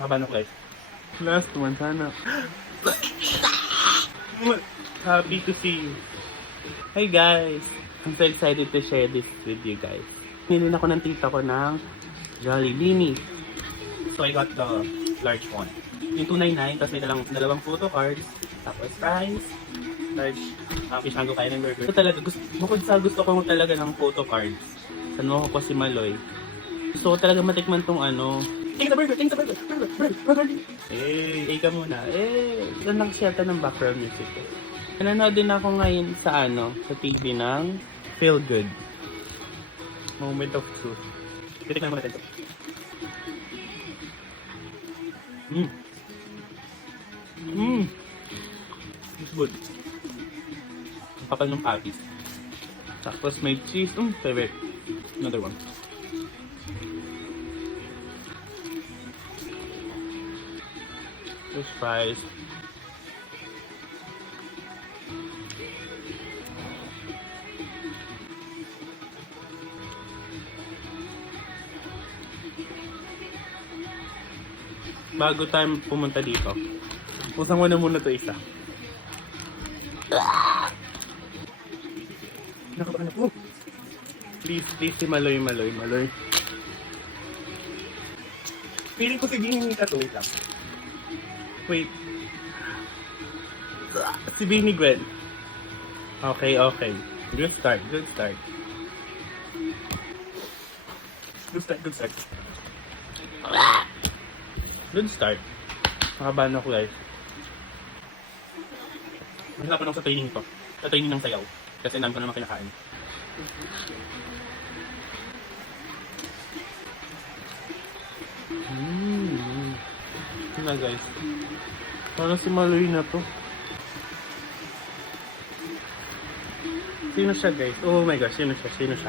Haba na guys. Last one, sana. Happy to see you. Hey guys! I'm so excited to share this with you guys. Nilin ako ng tita ko ng Jollibee. So I got the large one. Yung 299, tapos may dalawang photo cards, tapos fries, large fish mango kain and burger. So talaga, bukod sa gusto ko talaga ng photo cards, ano ko si Maloy. So talaga matikman tong ano. Take the burger! Burger! Eh, ka muna. Doon lang siya ng background music ko. Nanonood din ako ngayon sa sa TV ng Feel Good. Moment of Truth. Titignan mo natin ito. It's good. Ang kapal ng patty. Tapos may cheese. Favorite. Another one. There's fries. Bago tayo pumunta dito, pusang mo na muna ito isa. Nakabahan ako. Please, si Maloy. Feeling ko si Bini ka to. Wait lang. Wait. Si Bini Gwen. Okay. Good start. Good start. Nakabahan ako guys. Mahirapan ako sa training to. Sa training ng sayaw. Kasi namin ko naman kinakain. Yun na guys. Parang si Maloy na to. Sino siya guys? Oh my gosh, sino siya?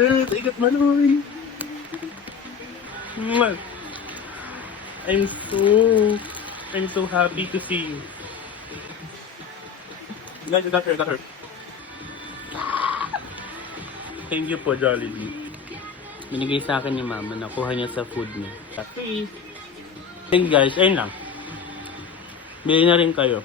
Yes, I got Maloy! I'm so happy to see you. Guys, I got her. Thank you po, Jollibee. Binigay sa akin ni Mama, nakuha niya sa food niya. Thank you guys, ayun lang. Bili na rin kayo.